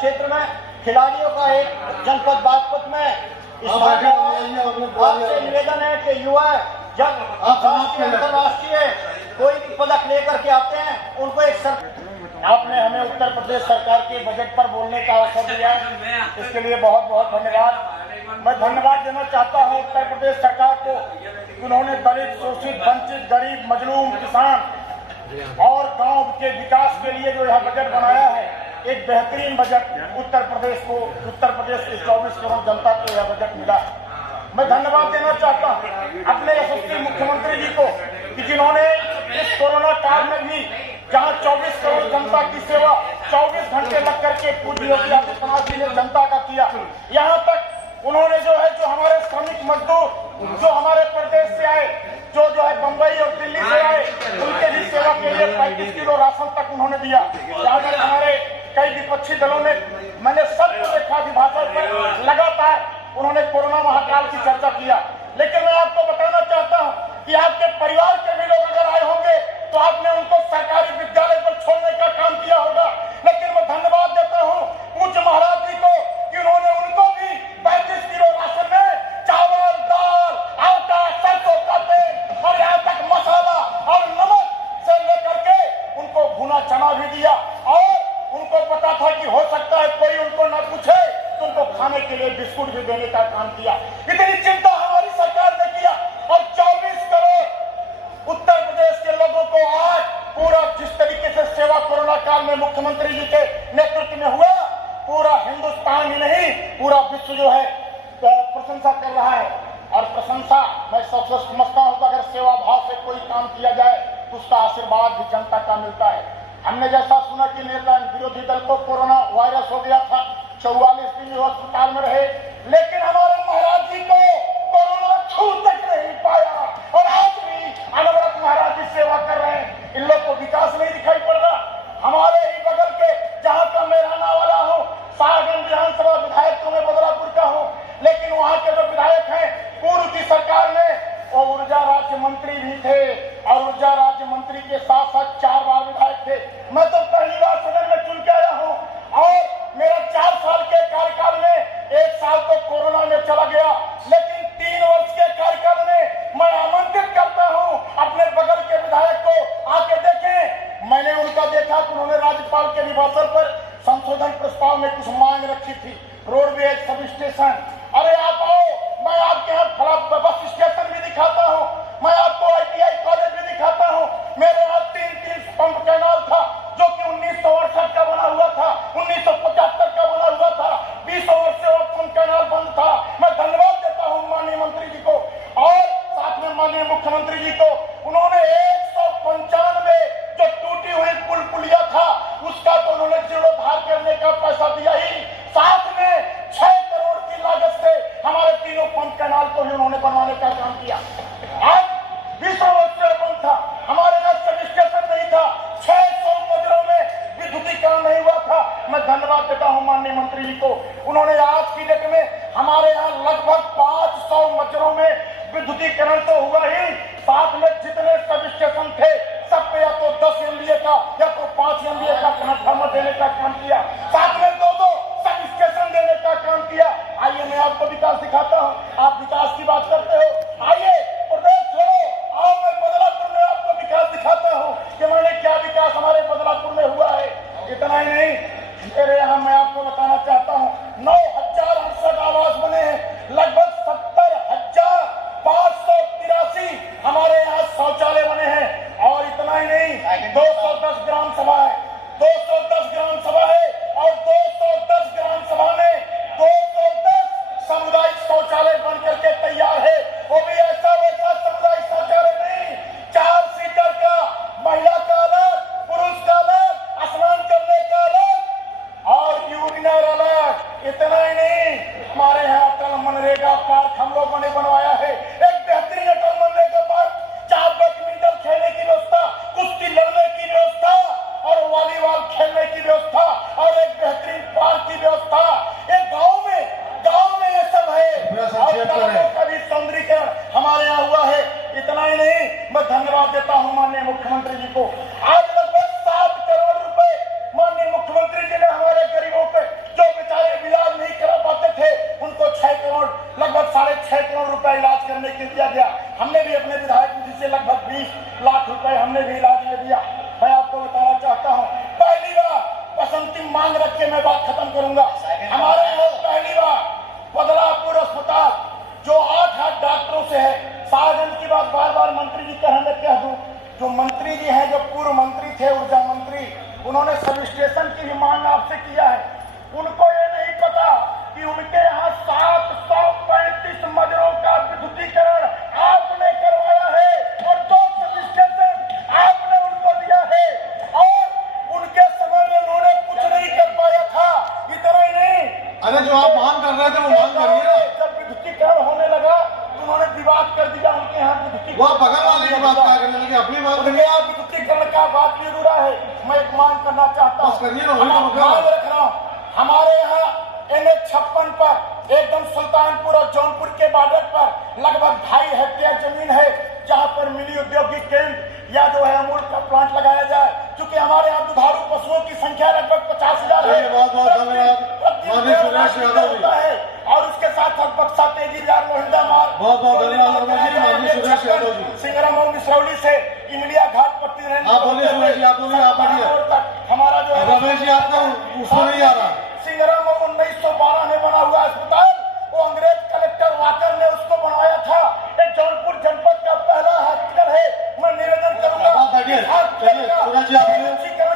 क्षेत्र में खिलाड़ियों का एक जनपद बागपत में आपसे निवेदन है कि युवा जब राष्ट्रीय अंतर्राष्ट्रीय कोई भी पदक लेकर के आते हैं उनको एक आपने हमें उत्तर प्रदेश सरकार के बजट पर बोलने का अवसर दिया, इसके लिए बहुत बहुत धन्यवाद। मैं धन्यवाद देना चाहता हूं उत्तर प्रदेश सरकार को, उन्होंने दलित, शोषित, वंचित, गरीब, मजलूम, किसान और गांव के विकास के लिए जो यह बजट बनाया है, एक बेहतरीन बजट उत्तर प्रदेश के 24 करोड़ जनता को यह बजट मिला। मैं धन्यवाद देना चाहता हूं अपने यशस्वी मुख्यमंत्री जी को कि जिन्होंने इस कोरोना काल में भी जहां 24 करोड़ जनता की सेवा 24 घंटे लग करके पूज्य योगी आदित्यनाथ जी ने जनता का किया, यहाँ तक उन्होंने जो हमारे श्रमिक मजदूर जो हमारे प्रदेश से आए, जो है बंबई और दिल्ली से आए, उनके भी सेवा के लिए 35 किलो राशन तक उन्होंने दिया। यहाँ तक हमारे कई विपक्षी दलों ने, मैंने सबको देखा विभाजन पर लगातार उन्होंने कोरोना महाकाल की चर्चा किया, लेकिन मैं आपको बताना चाहता हूं कि आपके परिवार के भी लोग अगर आए होंगे तो आपने उनको सरकारी विद्यालय पर छोड़ने का काम किया होगा। लेकिन मैं धन्यवाद देता हूं पूज्य महाराज जी को कि उन्होंने उनको भी 35 किलो राशन में चावल, दाल, आटा, सरसों का तेल और यहाँ तक मसाला और नमक से लेकर के उनको भुना चना भी दिया, और उनको पता था कि हो सकता है कोई उनको न पूछे तो उनको खाने के लिए बिस्कुट भी देने का काम किया। इतनी चिंता हमारी सरकार ने किया, और 24 करोड़ उत्तर प्रदेश के लोगों को आज पूरा जिस तरीके से सेवा कोरोना काल में मुख्यमंत्री जी के नेतृत्व में हुआ, पूरा हिंदुस्तान ही नहीं पूरा विश्व जो है प्रशंसा कर रहा है। और प्रशंसा मैं सबसे समझता हूं कि अगर सेवा भाव से कोई काम किया जाए तो उसका आशीर्वाद भी जनता का मिलता है। हमने जैसा सुना कि नेता विरोधी दल को कोरोना वायरस हो गया था, 44 दिन वो अस्पताल में रहे, लेकिन हमारे महाराज जी को कोरोना छू तक नहीं पाया, और आज भी अनवरत महाराज जी सेवा कर रहे हैं। इन लोग को विकास नहीं दिखाई पड़ रहा। हमारे ही बगल के जहां का मैं रहने वाला हूं, सागन विधानसभा विधायक तो मैं बदलापुर का हूं, लेकिन वहां के जो विधायक हैं पूर्व की सरकार में वो ऊर्जा राज्य मंत्री भी थे, और ऊर्जा राज्य मंत्री के साथ साथ 4 बार विधायक थे। मैं तो पहली बार सदन में चुन के आया हूं, और मेरा 4 साल के कार्यकाल में 1 साल तो कोरोना में चला गया, लेकिन 3 वर्ष के कार्यकाल में मैं आमंत्रित करता हूं अपने बगल के विधायक को आके देखें। मैंने उनका देखा कि उन्होंने राज्यपाल के निवासन पर संशोधन प्रस्ताव में कुछ मांग रखी थी, रोडवेज, सब स्टेशन। अरे आप आओ, मैं आपके यहाँ बस स्टेशन भी दिखाता हूँ, मैं आपको ITI कॉलेज भी दिखाता हूँ। मेरे यहाँ 3 पंप कैनाल था जो कि 1968 का बना हुआ था, 1975 का बना हुआ था, 20 वर्ष से वो पंप कैनाल बंद था। मैं धन्यवाद देता हूँ माननीय मंत्री जी को, और साथ में माननीय मुख्यमंत्री जी को। उन्होंने 195 जो टूटी हुई पुल पुलिया था उसका तो उन्होंने जीर्णोद्धार करने का पैसा दिया ही, साथ में 6 करोड़ की लागत से हमारे तीनों पंप कैनाल को भी उन्होंने बनवाने का काम किया। आज 20 वर्ष से बंद था, हमारे यहाँ सब स्टेशन नहीं था, 600 मजरों में विद्युतीकरण नहीं हुआ था। मैं धन्यवाद देता हूँ माननीय मंत्री जी को, उन्होंने आज की डेट में हमारे यहाँ लगभग 500 मजरों में विद्युतीकरण तो हुआ ही, साथ में जितने सब स्टेशन थे सब पे या तो 10 MVA का या तो 5 MVA का ट्रांसफार्मर देने का काम किया, साथ में 2 सब स्टेशन देने का काम किया। आइए मैं आपको विकास दिखाता हूँ, आप विकास की बात करते हो, आइए प्रदेश छोड़ो, आओ मैं बदलापुर में आपको विकास दिखाता हूँ कि मैंने क्या विकास हमारे बदलापुर में हुआ है। इतना ही नहीं, मेरे यहाँ मैं आपको बताना चाहता हूँ 9,068 आवास बने हैं, लगभग 70,583 हमारे यहाँ शौचालय बने हैं। और इतना ही नहीं, 210 ग्राम सभा है, 210 ग्राम सभा है, और 210 ग्राम सभा में 210 सामुदायिक शौचालय बनकर के तैयार है। वो भी ऐसा वैसा सामुदायिक शौचालय नहीं, 4 सीटर का, महिला का अलग, पुरुष का अलग, स्नान करने का अलग और यूरिनर अलग। इतना ही नहीं, हमारे यहाँ अटल मनरेगा पार्क हम लोगों ने बनवाया है, एक बेहतरीन अटल मनरेगा पार्क, 4 बैडमिंटन खेलने की व्यवस्था, कुश्ती लड़ने की व्यवस्था और वॉलीबॉल खेलने की व्यवस्था, और एक बेहतरीन पार्क की व्यवस्था। एक गांव में ये सब है, और का भी सौंदर्यीकरण हमारे यहाँ हुआ है। इतना ही नहीं, मैं धन्यवाद देता हूँ माननीय मुख्यमंत्री जी को। आज लगभग 7 करोड़ रुपए माननीय मुख्यमंत्री जी ने हमारे गरीबों पे मैं बात खत्म करूंगा। हमारे यहाँ पहली बार बदलापुर अस्पताल जो 8 डॉक्टरों से है, शायद इनकी बात बार बार मंत्री जी कह मैं कह दूं, जो मंत्री जी हैं, जो पूर्व मंत्री थे, ऊर्जा मंत्री, उन्होंने सब स्टेशन की भी मांग आपसे किया है। उनको ये नहीं पता कि उनके यहाँ 735 मजरों का विद्युतीकरण आपने करवाया है और 2 सब स्टेशन आपने उनको दिया है, और उनके समय में उन्होंने कुछ नहीं कर पाया था। इतना ही नहीं, अरे जो आप मांग कर रहे थे वो मांग करिए ना। जब विद्युतीकरण होने लगा तो उन्होंने विवाद कर दिया उनके यहाँ विद्युतीकरण। वो बगल वाले की बात क्या करने लगे, अपनी बात उनके यहाँ विद्युतीकरण का बात भी अधूरा है। मैं एक मांग करना चाहता हूँ, करिए ना, मांग रख रहा हूँ। हमारे यहाँ NH56 पर एकदम सुल्तानपुर और जौनपुर के बॉर्डर पर लगभग 2.5 हेक्टेयर जमीन है, जहाँ पर मिनी औद्योगिक केंद्र या जो है अमूल का प्लांट लगाया जाए। क्योंकि हमारे यहाँ दुधारू पशुओं की संख्या लगभग 50,000 है। बहुत बहुत धन्यवाद माननीय सुरेश यादव जी, और उसके साथ साथ बक्सा तेजीलाल मोहिंदा मार्ग, बहुत बहुत धन्यवाद माननीय सुरेश यादव जी। सिंगरम और मिसरौली से इंडिया घाट पट्टी आप बोलिए सुरेश जी, आप बोलिए, आप बढ़िए। हमारा जो है रमेश जी आपका उसको नहीं आ रहा। सिंगरम और 1912 में बना हुआ अस्पताल, वो अंग्रेज कलेक्टर वाकर ने उसको बनवाया था। ये जौनपुर जनपद का पहला हॉस्पिटल है। मैं निवेदन करूंगा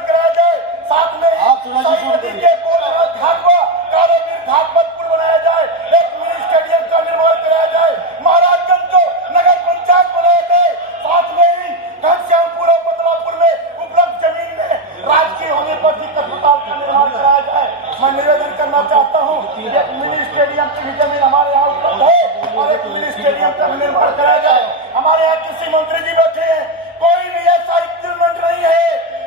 कराया जाए, साथ में नदी के घाट पर कारावीर घाट पर पुल बनाया जाए, एक मिनी स्टेडियम का निर्माण कराया जाए, महाराजगंज को नगर पंचायत बनाया जाए, साथ में ही घनश्यामपुर और बदलापुर में उपलब्ध जमीन में राजकीय होम्योपैथिक अस्पताल का निर्माण कराया जाए। मैं निवेदन करना चाहता हूँ, एक मिनी स्टेडियम की भी जमीन हमारे यहाँ उपलब्ध है और एक मिनी स्टेडियम का भी निर्माण कराया जाए। हमारे यहाँ कृषि मंत्री जी बैठे हैं, कोई भी ऐसा इंप्लीमेंट नहीं है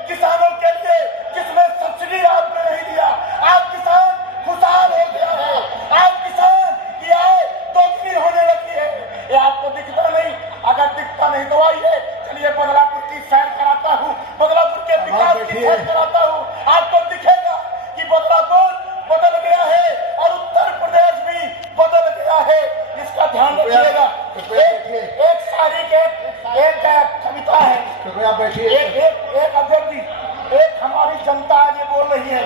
किसानों के लिए जिसमें सब्सिडी आपने नहीं दिया। आप किसान खुशहाल हो गया है, आप किसान की आय दोगुनी होने लगी है, ये आपको दिखता नहीं। अगर दिखता नहीं तो आइए, चलिए बदलापुर की सैर कराता हूँ, बदलापुर के विकास की सैर कराता हूँ। आपको दिखेगा कि बदलापुर बदल गया है और उत्तर प्रदेश भी बदल गया है। इसका ध्यान रखिएगा। एक शायरी के एक कविता है, एक अध्यक्ष जी, एक हमारी जनता आज ये बोल रही है,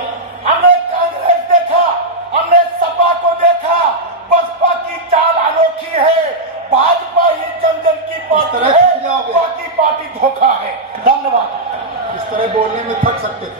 हमने कांग्रेस देखा, हमने सपा को देखा, बसपा की चाल अनोखी है, भाजपा ही जन जन की पार्टी है, बाकी पार्टी धोखा है। धन्यवाद। इस तरह बोलने में थक सकते थे।